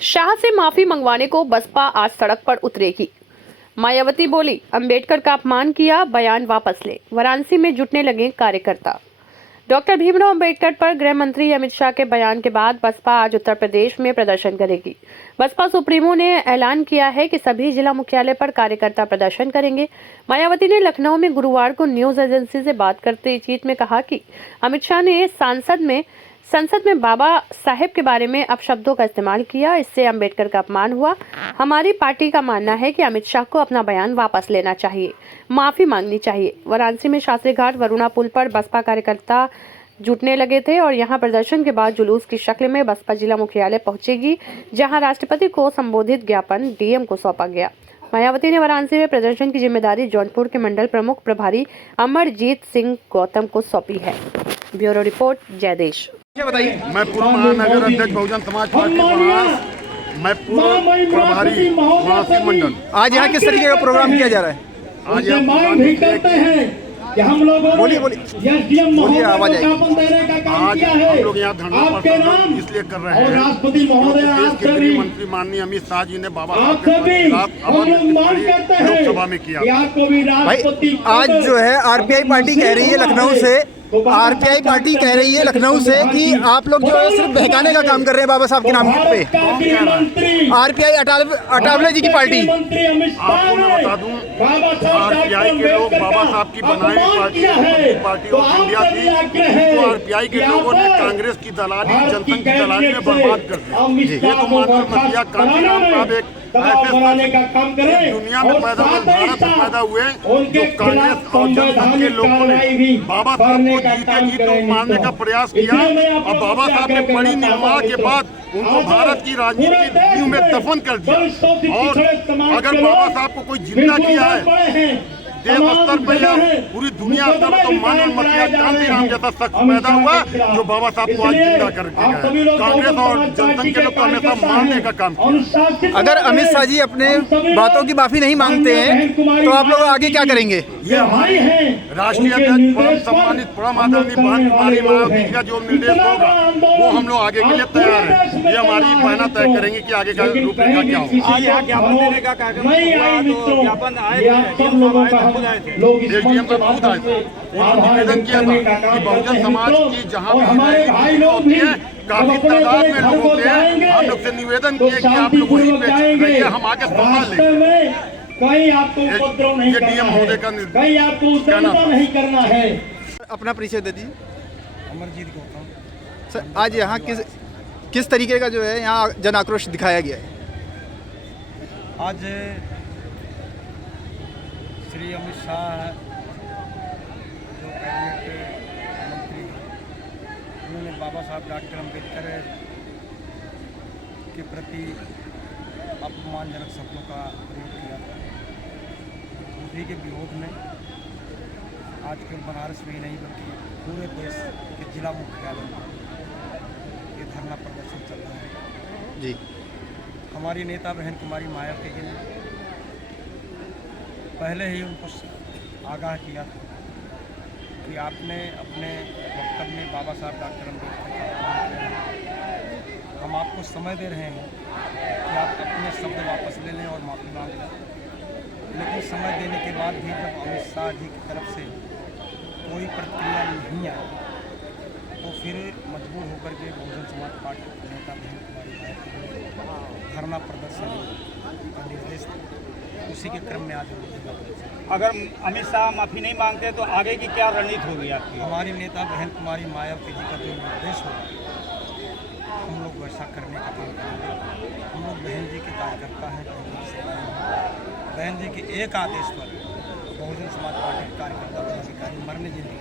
शाह से माफी मंगवाने को बसपा आज सड़क पर उतरेगी। मायावती बोली, अंबेडकर का अपमान किया, बयान वापस ले। वाराणसी में जुटने लगे कार्यकर्ता। डॉक्टर भीमराव अंबेडकर पर गृह मंत्री अमित शाह के बयान के बाद बसपा आज उत्तर प्रदेश में प्रदर्शन करेगी। बसपा सुप्रीमो ने ऐलान किया है कि सभी जिला मुख्यालय पर कार्यकर्ता प्रदर्शन करेंगे। मायावती ने लखनऊ में गुरुवार को न्यूज एजेंसी से बात करते चीत में कहा कि अमित शाह ने संसद में बाबा साहेब के बारे में अपशब्दों का इस्तेमाल किया, इससे अंबेडकर का अपमान हुआ। हमारी पार्टी का मानना है कि अमित शाह को अपना बयान वापस लेना चाहिए, माफी मांगनी चाहिए। वाराणसी में शास्त्री घाट वरुणा पुल पर बसपा कार्यकर्ता जुटने लगे थे और यहां प्रदर्शन के बाद जुलूस की शक्ल में बसपा जिला मुख्यालय पहुंचेगी, जहां राष्ट्रपति को संबोधित ज्ञापन डीएम को सौंपा गया। मायावती ने वाराणसी में प्रदर्शन की जिम्मेदारी जौनपुर के मंडल प्रमुख प्रभारी अमरजीत सिंह गौतम को सौंपी है। Bureau report, जयदेश। बताइए। मैं पूर्व महानगर अध्यक्ष बहुजन समाज पार्टी मैं पूर्व प्रभारी वाराणसी मंडल। आज यहाँ किस तरीके का प्रोग्राम किया जा रहा है? आज भी करते हैं कि हम लोग बोलिए आवाज आई। आज हम लोग यहाँ धरना प्रदर्शन इसलिए कर रहे हैं देश के गृह मंत्री माननीय अमित शाह जी ने बाबा साहब के खिलाफ लोकसभा में किया। भाई आज जो है आरपीआई पार्टी कह रही है लखनऊ से कि आप लोग जो है सिर्फ बहकाने का काम कर रहे हैं बाबा साहब के नाम पे। आरपीआई अटावले जी की पार्टी। आपको मैं बता दूं, आरपीआई के लोग बाबा साहब की बनाई पार्टी ऑफ इंडिया थी, उसको आरपीआई के लोगों ने कांग्रेस की दलाली, जनसंघ की दलाली में बर्बाद कर दिया। ये तो मानकर मत किया। कांशीराम साहब एक ऐसे दुनिया में पैदा हुए, भारत में पैदा हुए, जो कांग्रेस और जनसंघ के लोगों ने बाबा साहब को जीते जी तो मारने का प्रयास किया और बाबा साहब ने बड़ी निर्माण के बाद उनको भारत की राजनीति की नींव में दफन कर दिया। और अगर बाबा साहब को कोई जिंदा किया है देश स्तर पर या पूरी दुनिया स्तर पर, तो मानव मसीहा कांशीराम जैसा शख्स पैदा हुआ जो बाबा साहब को आज जिंदा कर दिया। कांग्रेस और जनसंघ के लोग तो हमेशा मारने का काम किया। अगर अमित शाह जी अपने बातों की माफी नहीं मांगते हैं तो आप लोग आगे क्या करेंगे? ये हमारी राष्ट्रीय अध्यक्ष परम सम्मानित परम आदरणीय बहन कुमारी मायावती का जो निर्देश होगा वो हम लोग आगे के लिए तैयार हैं। ये हमारी पहला तय करेंगे कि आगे का रूपरेखा क्या होगा। एसडीएम पर खुद आए थे, उन्होंने निवेदन किया था कि बहुजन समाज की जहाँ भी होती है काफी तादाद में लोग होते हैं, हम लोग से निवेदन किए कि आप लोग वहीं पे रहिए, हम आगे संभाल लेंगे। कहीं आपको उपद्रव नहीं करना है, कहीं आपको उत्पीड़न नहीं करना है। अपना परिचय दे दीजिए। अमरजीत गौतम। सर आज यहाँ किस तरीके का जो है यहाँ जन आक्रोश दिखाया गया है? आज श्री अमित शाह जो कैबिनेट मंत्री उन्होंने बाबा साहब डॉक्टर अम्बेडकर के प्रति अपमानजनक शब्दों का प्रयोग किया था। उसी के विरोध में आज केवल बनारस में ही नहीं बल्कि पूरे देश के जिला मुख्यालय में ये धरना प्रदर्शन चल रहा है। जी, हमारी नेता बहन कुमारी मायावती जी ने पहले ही उनको आगाह किया था कि आपने अपने वक्तव्य में बाबा साहब डॉक्टर अम्बेडकर का अपमान किया। हम आपको समय दे रहे हैं कि आप अपने शब्द वापस ले लें और माफ़ी मांग लें, लेकिन समय देने के बाद भी जब अमित शाह जी की तरफ से कोई प्रतिक्रिया नहीं आई तो फिर मजबूर होकर के बहुजन समाज पार्टी के नेता बहन कुमारी मायावती धरना प्रदर्शन का निर्देश दिया। उसी के क्रम में आज अगर अमित शाह माफ़ी नहीं मांगते तो आगे की क्या रणनीति होगी आपकी? हमारी नेता बहन कुमारी मायावती जी का जो निर्देश होगा हम लोग वैसा करने का काम करेंगे। हम लोग बहन जी के कार्यकर्ता हैं, बहन जी के एक आदेश पर बहुजन समाज पार्टी के कार्यकर्ता पदाधिकारी मरने जी नहीं।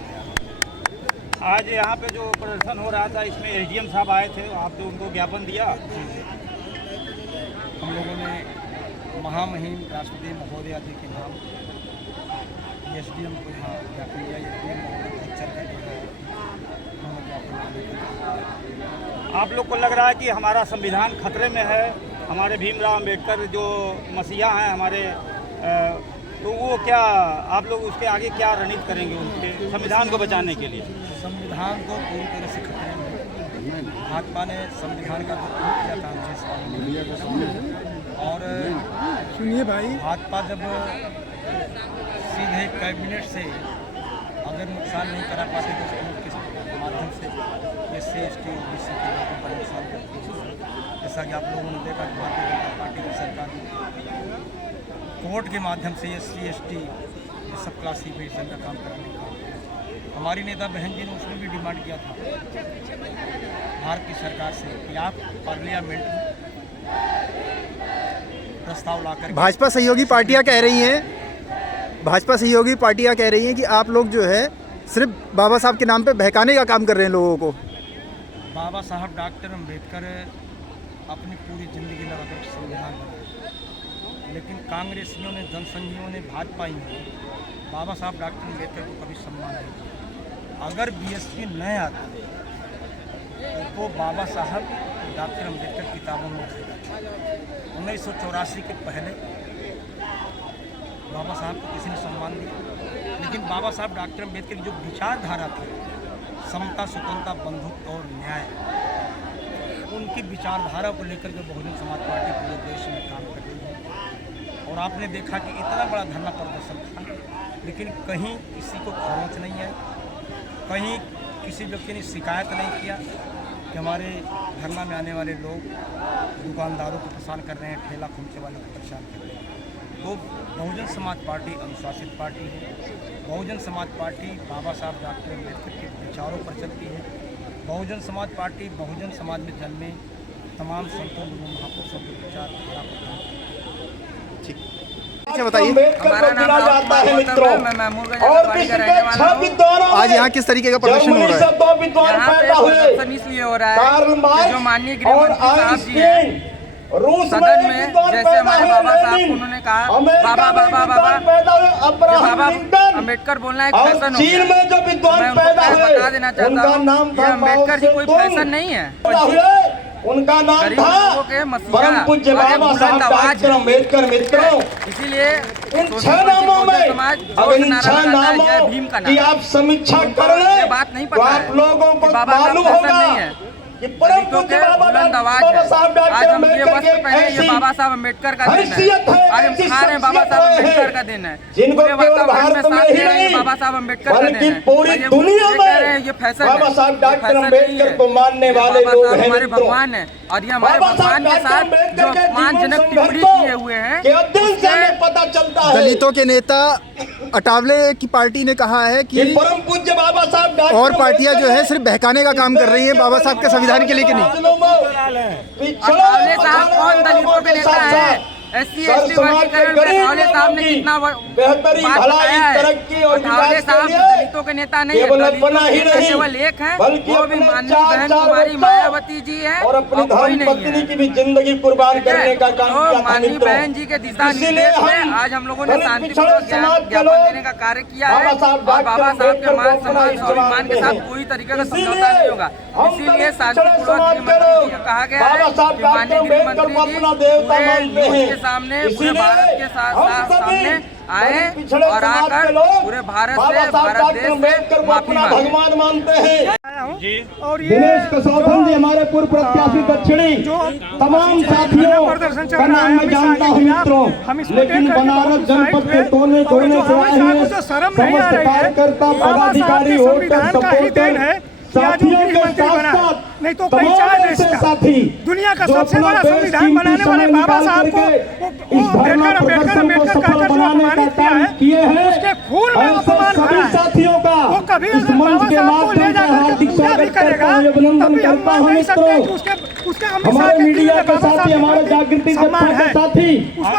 आज यहाँ पे जो प्रदर्शन हो रहा था इसमें एसडीएम साहब आए थे, आपने उनको ज्ञापन दिया? हम लोगों ने महामहिम राष्ट्रपति महोदया जी के नाम एसडीएम को यहाँ ज्ञापन दिया। एसडीएम महोदय चल कर आप लोग को लग रहा है कि हमारा संविधान खतरे में है, हमारे भीमराव अंबेडकर जो मसीहा हैं हमारे, तो वो क्या आप लोग उसके आगे क्या रणनीति करेंगे उनके संविधान को बचाने के लिए? संविधान को पूरी तरह से खतरे में भाजपा ने संविधान का जो प्रयोग किया था और सुनिए भाई, भाजपा जब सीधे कैबिनेट से अगर नुकसान नहीं करा पाते तो कोर्ट के माध्यम से SC ST OBC के लोगों का नुकसान करती है। जैसा कि आप लोगों ने देखा कि भारतीय जनता पार्टी की सरकार कोर्ट के माध्यम से SC ST सब क्लासिफिकेशन का काम कराने का, हमारी नेता बहन जी ने उसमें भी डिमांड किया था भारत की सरकार से कि आप पार्लियामेंट में प्रस्ताव लाकर, भाजपा सहयोगी पार्टियां कह रही हैं कि आप लोग जो है सिर्फ बाबा साहब के नाम पे बहकाने का काम कर रहे हैं लोगों को। बाबा साहब डॉक्टर अम्बेडकर अपनी पूरी ज़िंदगी लगाकर संविधान बनाया, लेकिन कांग्रेसियों ने, जनसंघियों ने, भाजपाई ने बाबा साहब डॉक्टर अम्बेडकर को कभी सम्मान नहीं दिया। अगर BSP न आता तो बाबा साहब डॉक्टर अम्बेडकर किताबों में थे। 1984 के पहले बाबा साहब को किसी ने सम्मान दिया, लेकिन बाबा साहब डॉक्टर अम्बेडकर की जो विचारधारा थी, समता, स्वतंत्रता, बंधुत्व और न्याय, उनकी विचारधारा को लेकर के बहुजन समाज पार्टी पूरे देश में काम कर रही है। और आपने देखा कि इतना बड़ा धरना प्रदर्शन था, लेकिन कहीं किसी को खरोंच नहीं है, कहीं किसी व्यक्ति ने शिकायत नहीं किया कि हमारे धरना में आने वाले लोग दुकानदारों को परेशान कर रहे हैं, ठेला खोमचे वालों को परेशान कर रहे हैं। तो बहुजन समाज पार्टी अनुशासित पार्टी है। बहुजन समाज पार्टी बाबा साहब डॉक्टर अम्बेडकर के विचारों पर चलती है। बहुजन समाज पार्टी बहुजन समाज में जन्मे तमाम संतों, महापुरुषों के विचारधारा पर काम करती है। अच्छा बताइए, हमारा नाम मित्रों, मैं महमूदगंज का रहने वाला हूँ। आज यहाँ किस तरीके का प्रदर्शन हो रहा है? यहाँ पे प्रदर्शन इसलिए हो रहा है कि जो माननीय गृह मंत्री साहब जी हैं सदन में, जैसे हमारे बाबा साहब को उन्होंने कहा बाबा बाबा बाबा, बाबा अम्बेडकर बोलना एक फैशन हो गया। मैं उनको बता देना चाहता हूँ कि अम्बेडकर जी कोई फैशन नहीं है, उनका नाम गरीब था लोगों के मसीहा परम पूज्य और एक बाबा साहब बुलंद आवाज डॉक्टर अम्बेडकर। मित्रों, इसीलिए इन 6 नामों में अगर इन 6 नामों की आप समीक्षा कर लें बात नहीं तो पता आप लोगों को बाबा मालूम साहब होगा नहीं है कि परम पूज्य बाबा साहब डॉक्टर अम्बेडकर के ये बाबा साहब अम्बेडकर का दिन है। हैसियत है, आज हम खा रहे हैं बाबा साहब अम्बेडकर का दिन है, जिनको पूरे केवल वातावरण भारत में साथ ही दे रहे हैं, नहीं ये बाबा साहब अम्बेडकर का दिन बल्कि है। पूरी और ये दुनिया कह रहे हैं ये में फैशन बाबा है, साहब ये डॉक्टर फैशन अम्बेडकर नहीं है। को मानने वाले बाबा लोग साहब हैं हमारे मित्रों। भगवान है और ये हमारे बाबा साहब भगवान के डॉक्टर साथ अम्बेडकर जो के अपमानजनक जीवन टिप्पणी संघर्षों किए हुए हैं के अध्ययन से हमें पता चलता है। दलितों के नेता अटावले की पार्टी ने कहा है कि परम पूज्य बाबा साहब डॉक्टर और पार्टियां जो है सिर्फ बहकाने का काम कर रही हैं बाबा साहब के संविधान के लिए कि नहीं। अठावले साहब कौन दलितों के नेता है? SC ST वर्गीकरण में अठावले साहब ने कितना बेहतरी, बात भलाई, बताया है। तरक्की और अठावले विकास के साहब लिए दलितों के नेता नहीं है, केवल दलितों अपना के ही नेता नहीं केवल एक है, बल्कि वो भी अपने माननीय चार बहन चार कुमारी बच्चों मायावती जी है और अपनी और कोई धर्म नहीं पत्नी है। की भी जिंदगी कुर्बान करने का काम तो किया था माननीय मित्रों। बहन जी के दिशा इसीलिए निर्देश में हम आज हम लोगों ने दलित शांतिपूर्वक पिछड़े समाज के ज्ञापन लोग देने का कार्य किया है बाबा साहब और डॉक्टर बाबा साहब के अम्बेडकर मान को सम्मान अपना स्वाभिमान के साथ हैं। कोई तरीके का इसीलिए समझौता नहीं होगा। हम इसीलिए दलित शांतिपूर्वक पिछड़े समाज गृह मंत्री जी को कहा गया है बाबा साहब कि माननीय गृह डॉक्टर मंत्री अम्बेडकर जी को अपना देवता पूरे मानते न्यूज़ हैं। के सामने पूरे इसीलिए भारत के हम सभी सामने आए दलित पिछड़े और समाज के आकर लोग पूरे भारत बाबा से साहब भारत डॉक्टर देश से अम्बेडकर को माफी अपना मांगे। भगवान मानते हैं। जी दिनेश कसौथन जी हमारे पूर्व प्रत्याशी दक्षिणी तमाम साथियों का नाम मैं जानता हूँ मित्रों, लेकिन बनारस जनपद के कोने कोने से आए हुए समस्त कार्यकर्ता पदाधिकारी वोटर सपोर्टर साथियों के साथ साथ नहीं तो कई चार देश का साथी दुनिया का सबसे बड़ा संविधान बनाने वाले बाबा साहब को अम्बेडकर कहकर जो अपमानित किया है उसके खून में अपमान भरा है। साथियों का वो कभी अगर बाबा साहब को ले जाकर पूजा भी करेगा तभी हम मान नहीं सकते कि उसके हमारे मीडिया के साथी, हमारे जागृति सम्मान है। साथी,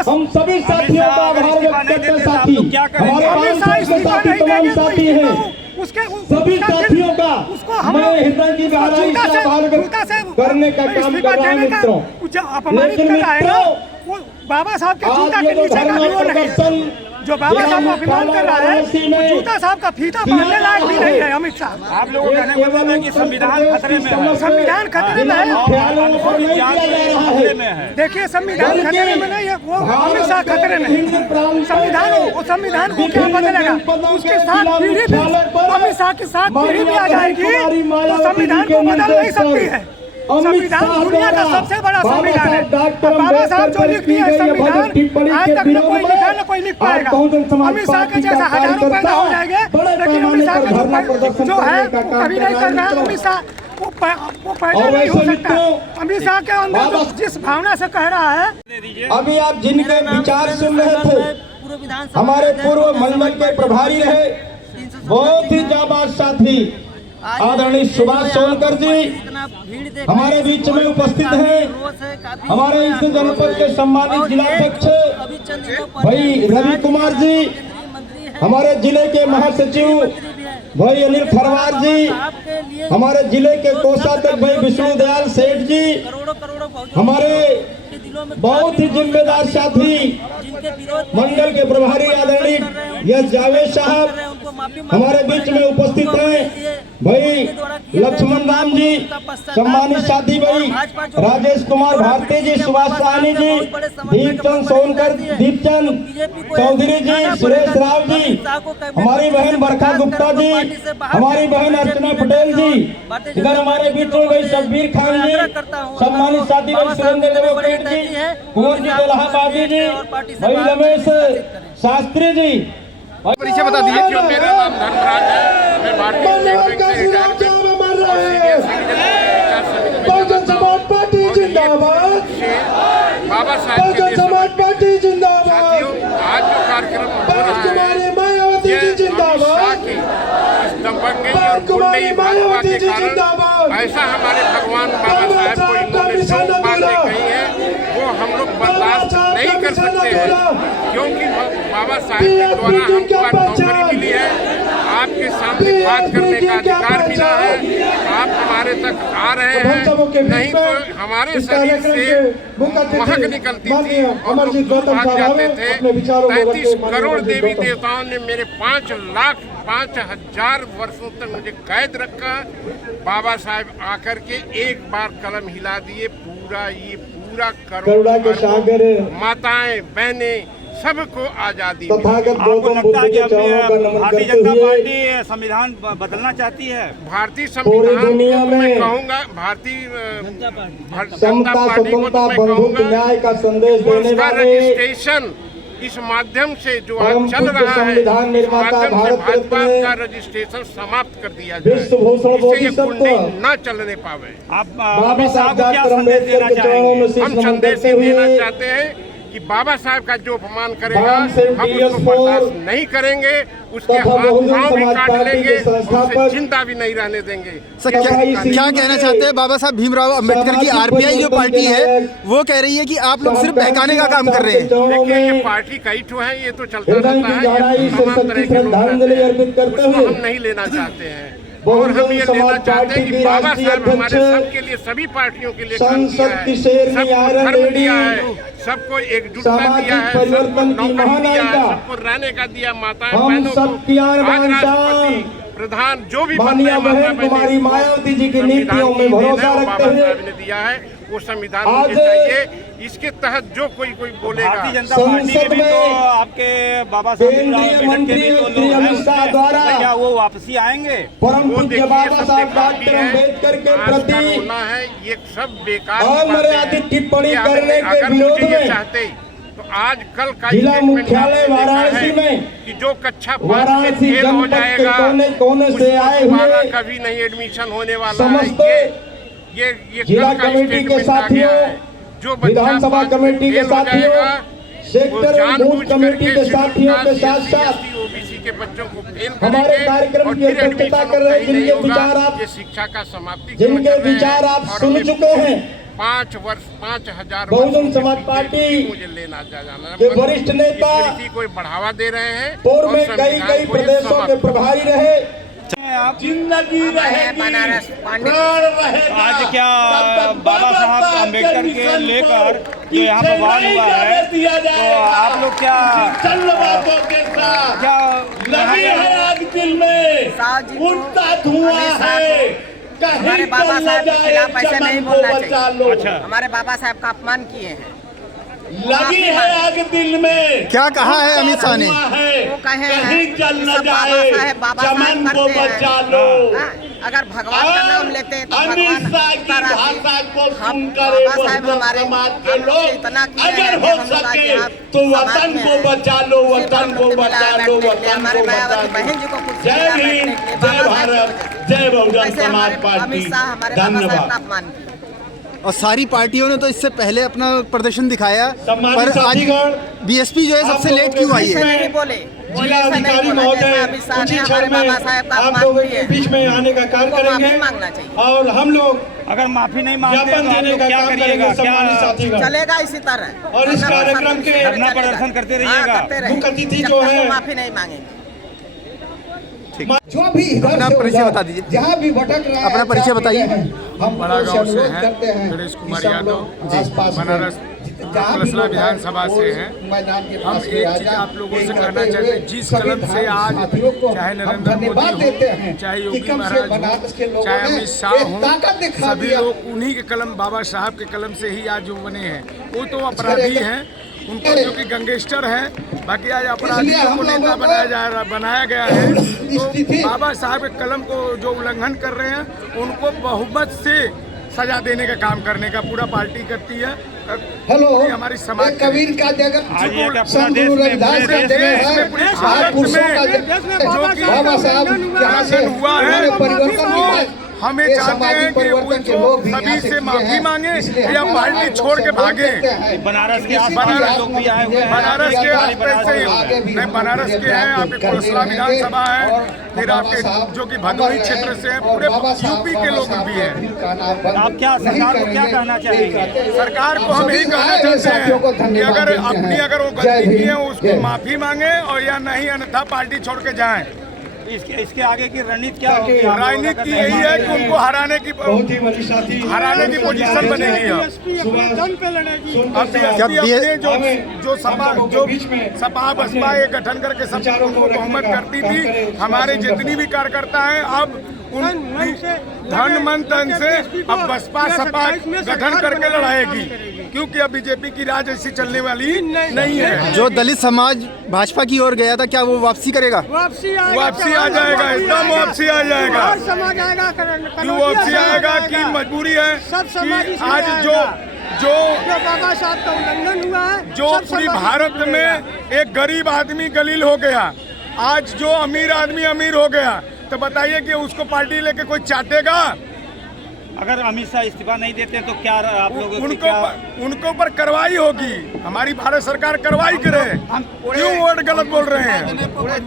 हम सभी साथियों का आभार व्यक्त करते हैं। साथी हमारे तमाम साथी हैं, सभी साथियों का मैं हृदय की गहराई से आभार व्यक्त करने का काम कर रहा हूं मित्रों। अपमानित कर रहा है ना वो बाबा साहब के जूता के नीचे का भी वो नहीं, जो बाबा साहब को अपमान कर रहा है जूता साहब का फीता बांधने लायक भी नहीं है। अमित साहब। आप लोगों का कहने का मतलब है कि संविधान खतरे में है। संविधान खतरे में है। अनुसूचित जाति खतरे में है। देखिए संविधान खतरे में नहीं है, वो अमित शाह खतरे में है। संविधान को क्या बदलेगा? उसके साथ पीढ़ी भी, अमित शाह के साथ पीढ़ी भी आ जाएगी तो संविधान को बदल नहीं सकती है। संविधान दुनिया का सबसे बड़ा संविधान है। बाबा साहब जो लिख दिए संविधान, आज तक न कोई लिखा न कोई लिख पाएगा। अमित शाह के जैसा हजारों पैदा हो जाएंगे, लेकिन अमित शाह का जो है कभी नहीं कर रहा है। अमित शाह वो पैदा नहीं हो सकता। अमित शाह के अंदर जिस भावना से कह रहा है। अभी आप जिनके विचार सुन रहे थे, हमारे पूर्व मंडल के प्रभारी रहे, बहुत ही जाबाज साथी आदरणीय सुभाष सोनकर जी हमारे बीच में उपस्थित हैं। हमारे इस जनपद के सम्मानित जिलाध्यक्ष भाई रवि कुमार जी, हमारे जिले के महासचिव भाई अनिल खरवार जी, हमारे जिले के कोषाध्यक्ष भाई विष्णु दयाल सेठ जी, हमारे बहुत ही जिम्मेदार साथी मंडल के प्रभारी आदरणीय यस जावेद साहब हमारे बीच में उपस्थित हैं। भाई लक्ष्मण राम जी, सम्मानित साथी भाई राजेश कुमार भारती जी, सुभाष साहनी जी, दीपचंद सोनकर, दीपचंद चौधरी जी, सुरेश राव जी, हमारी बहन बरखा गुप्ता जी, हमारी बहन अर्चना पटेल जी, इधर हमारे बीच में भाई शब्बीर खान जी, सम्मानित साथी भाई सुरेंद्र देवपेट जी, कुंवर जी इलाहाबादी जी, भाई रमेश शास्त्री जी। परिचय बता दीजिए। मेरा नाम धर्मराज है, मैं भारतीय स्टेट बैंक से बहुजन समाज पार्टी जिंदाबाद, बाबा साहब के समाज पार्टी जिंदाबाद, आज जो कार्यक्रम हो रहा है मायावती जी जिंदाबाद, इस दबंगई और गुंडई भाजपा के कारण ऐसा हमारे भगवान बाबा साहब को इन्होंने जो बातें कही है वो हम लोग बर्दाश्त नहीं कर सकते हैं, क्योंकि बाबा साहब के द्वारा हमको आज नौकरी मिली है, आपके सामने बात करने का अधिकार मिला है, आप हमारे तक आ रहे हैं, नहीं तो हमारे शरीर से महक निकलती थी और लोग भाग जाते थे। 33 करोड़ देवी देवताओं ने मेरे 5,05,000 वर्षों तक मुझे कैद रखा। बाबा साहब आकर के एक बार कलम हिला दिए, पूरा करोड़ के सागर माताएं बहनें सबको आजादी। आपको लगता है कि अब भारतीय जनता पार्टी संविधान बदलना चाहती है? भारतीय संविधान को मैं कहूँगा, भारतीय जनता पार्टी को तो मैं कहूँगा न्याय का संदेश देने वाले रजिस्ट्रेशन इस माध्यम से जो आज चल रहा है, इस माध्यम से भाजपा का रजिस्ट्रेशन समाप्त कर दिया जाए, इससे ये गुंडे न चलने पावे। आप अमित शाह को क्या संदेश देना चाहेंगे? हम संदेश ये देना चाहते हैं कि बाबा साहब का जो अपमान करेगा हम उसको बर्दाश्त नहीं करेंगे, उसके हाथ भी काट लेंगे, उसे जिंदा भी नहीं रहने देंगे। सर क्या कहना चाहते हैं? बाबा साहब भीमराव अंबेडकर की आरपीआई जो पार्टी है वो कह रही है कि आप लोग सिर्फ बहकाने का काम कर रहे हैं। देखिए ये पार्टी कई ठो है, ये तो चलता रहता है, ये तमाम तरह के लोग उसको हम नहीं लेना चाहते हैं और हम ये लेना चाहते हैं कि बाबा साहब हमारे सबके लिए, सभी पार्टियों के लिए काम किया है, सबको धर्म दिया है, सबको एकजुटता दिया है, सबको नौकरी दिया है, सबको रहने का दिया, माताएं बहनों को आज राष्ट्रपति प्रधान जो भी कुमारी मायावती जी की नीतियों में भरोसा रखते हुए ने दिया है वो संविधान मुझे चाहिए। इसके तहत जो कोई बोलेगा, भारतीय जनता पार्टी के भी तो आपके बाबा साहब अम्बेडकर के भी तो लोग हैं, क्या वो वापसी आएंगे? परम पूज्य बाबा साहब डॉक्टर अम्बेडकर के प्रति है ये सब बेकार अमर्यादित टिप्पणी करने के विरोध में चाहते तो आज कल का जिला मुख्यालय वाराणसी में कि जो कक्षा वाराणसी जनपद के कोने से आए हुए कभी नहीं एडमिशन होने वाला समस्त ये जिला कमेटी के साथियों, जो विधानसभा कमेटी के साथियों, सेक्टर और बूथ कमेटी के साथियों के साथ साथ ओबीसी के बच्चों को फेल हमारे कार्यक्रम की अध्यक्षता कर रहे जिनके विचार आप शिक्षा का समाप्ति जिनके विचार आप सुन चुके हैं। 5,000 बहुजन समाज पार्टी मुझे लेना जाना के वरिष्ठ नेता कोई बढ़ावा दे रहे हैं, पूर्व में कई प्रदेशों के प्रभारी रहे। जिंदगी आज क्या बाबा साहब अम्बेडकर के लेकर जो यहाँ पर वार हुआ है, तो आप लोग क्या बातों के साथ क्या लगी है आग दिल में, उठता धुआं है, हमारे बाबा साहब के खिलाफ ऐसे नहीं बोलना चाहिए। अच्छा, हमारे बाबा साहब का अपमान किए हैं। लगी है आग दिल में। क्या कहा है अमित शाह ने? वो कहे हैं कहीं जल न सब जाए, बाबा चमन साहब को करते बचा हैं। लो। हाँ, अगर भगवान का नाम लेते हैं तो अमित भगवान शाह की तरह भाषा को हम सुनकर बाबा साहब हमारे समाज के हम लोग से लोग इतना किए अगर हैं कि हो हम लोग आज सके यहाँ तो समाज वतन में को हैं। बचा लो, सिर्फ वतन हम को लोग बचा मिला लो, बैठने के लिए, वतन हमारे को मायावती बचा बहन लो। जी को कुछ जय मिला भीम, बैठने के लिए जय बाबा साहब भारत, जय बहुजन ऐसे समाज हमारे पार्टी। अमित शाह हमारे बाबा साहब का धन्यवाद। अपमान किया। और सारी पार्टियों ने तो इससे पहले अपना प्रदर्शन दिखाया, सम्मानित पर आज साथीगण, बीएसपी जो है सबसे लेट क्यों आई ऐसे है? नहीं बोले, जिला ऐसा नहीं अधिकारी बोला, महोदय जैसा अमित शाह कुछ ने ही हमारे क्षण में बाबा साहब का आप अपमान लोगों किए के बीच में आने का कार्य उनको माफी करेंगे मांगना चाहिए। और हम लोग अगर माफी नहीं मांगते ज्ञापन तो आप देने लोग का क्या काम करिएगा? करेंगे। सम्मानित क्या साथीगण, चलेगा इसी तरह और इस कार्यक्रम के धरना प्रदर्शन करते रहिएगा। हाँ, करते रहेंगे। मुख्य अतिथि जब जो तक है वो माफी नहीं मांगेंगे। जो भी इधर अपना से परिचय उधर बता दीजिए। जहाँ भी भटक रहा है, अपना परिचय बताइए। हम बड़ा उनसे गांव से अनुरोध हैं, करते हैं गणेश कुमार कि सब यादव, लोग आसपास में बनारस जहाँ भी कलसला लोग हैं, विधानसभा वो से हैं। मैदान के हम पास में एक आ चीज जाएं। आप लोगों से यही कहना कहते चाहते हैं, हुए जिस सभी कलम से आज साथियों को चाहे हम नरेंद्र धन्यवाद मोदी देते हो, हैं चाहे कि योगी कम से महाराज बनारस के हो, लोगों चाहे ने अमित शाह एक हो, ताकत दिखा सभी दिया। लोग उन्हीं के कलम, बाबा साहब के कलम से ही आज जो बने हैं। वो तो अपराधी हैं, उनको जो कि गैंगस्टर हैं, बाकी आज अपराधियों को नेता बनाया गया है। तो बाबा साहब के कलम को जो उल्लंघन कर रहे हैं, उनको बहुमत से सजा देने का काम करने का पूरा पार्टी करती है। हेलो, हमारी समाज कबीर का जगत आज ये क्या पूरा संत देश गुरु में, रविदास पूरे का देश जगह में, है। पूरे आज भारत पुरुषों में का बाबा साहब यहाँ से हुआ है, उन्होंने परिवर्तन वो किया। हमें ये चाहते सामाजिक हैं कि परिवर्तन के उनको लोग भी यहाँ सभी से से किए माफी हैं। मांगे इसलिए या हम पार्टी आप छोड़ के लोग से भागे। बोलते हैं। बनारस के इसी आसपास तरह के लोग भी आए हुए हैं। बनारस के आगे आसपास से आगे भी नहीं, बनारस के हैं, आपके कुलसला विधानसभा है, फिर आपके जो कि भदोही क्षेत्र से हैं, पूरे यूपी के लोग भी हैं। आप क्या सरकार को क्या कहना चाहेंगे? सरकार को हम यही कहना चाहते हैं कि अगर अपनी अगर वो गलती की है उसको माफी मांगे और या नहीं, अन्यथा पार्टी छोड़ के जाएं। इसके आगे की रणनीति क्या होगी? राजनीति यही है कि उनको हराने की पोजीशन बनेगी। अब अपने जो सपा बसपा ये गठन करके सब बहुमत करती थी, हमारे जितनी भी कार्यकर्ता हैं अब धन मन तन से अब बसपा सपा गठन करके लड़ाएगी, क्योंकि अब बीजेपी की राज ऐसी चलने वाली नहीं है। जो दलित समाज भाजपा की ओर गया था, क्या वो वापसी करेगा? वापसी आ जाएगा, एकदम वापसी आ जाएगा। क्यों वापसी आएगा? कि मजबूरी है कि आज जो बाबा साहब का उल्लंघन हुआ है, जो पूरी भारत में एक गरीब आदमी गलील हो गया, आज जो अमीर आदमी अमीर हो गया, तो बताइए कि उसको पार्टी लेके कोई चाटेगा? अगर अमित शाह इस्तीफा नहीं देते तो क्या आप लोग उनको पर कार्रवाई होगी। हमारी भारत सरकार कार्रवाई करे। क्यों वोट गलत बोल रहे हैं?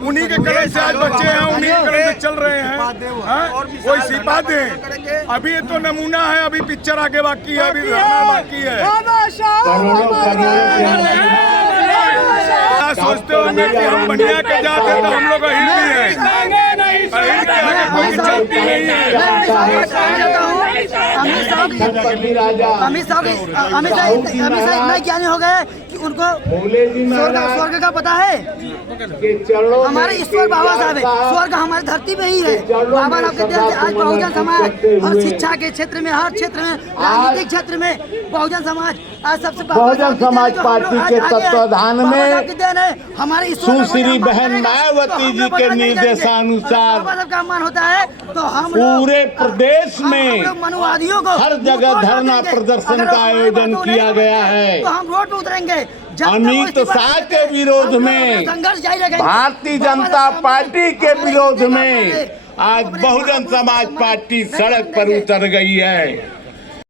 उन्हीं के कलम से आज बच्चे हैं, उन्हीं के कलम से चल रहे हैं। कोई इस्तीफा दें। अभी तो नमूना है, अभी पिक्चर आगे बाकी है, अभी ड्रामा बाकी है। सोचते होंगे कि हम बनिया के जाते तो हम लोग हिंदी हैं, अहिर के आगे कोई चलती नहीं है। अमित शाह इतना ज्ञानी हो गए कि उनको स्वर्ग का पता है। हमारे ईश्वर बाबा साहब है, स्वर्ग हमारी धरती में ही है। बाबा साहब के देन से आज बहुजन समाज हर शिक्षा के क्षेत्र में, हर क्षेत्र में, राजनीतिक क्षेत्र में बहुजन समाज आज सबसे बहुजन समाज पार्टी के तत्वाधान में हमारे सुश्री बहन मायावती जी के निर्देशानुसार बाबा साहब का सम्मान होता है, तो हम पूरे प्रदेश में मनुवादियों को हर जगह धरना प्रदर्शन का आयोजन किया गया है। तो हम रोड पे उतरेंगे। अमित शाह के विरोध में, संघर्ष जारी रहेगा। भारतीय जनता पार्टी के विरोध में आज बहुजन समाज पार्टी सड़क पर उतर गई है।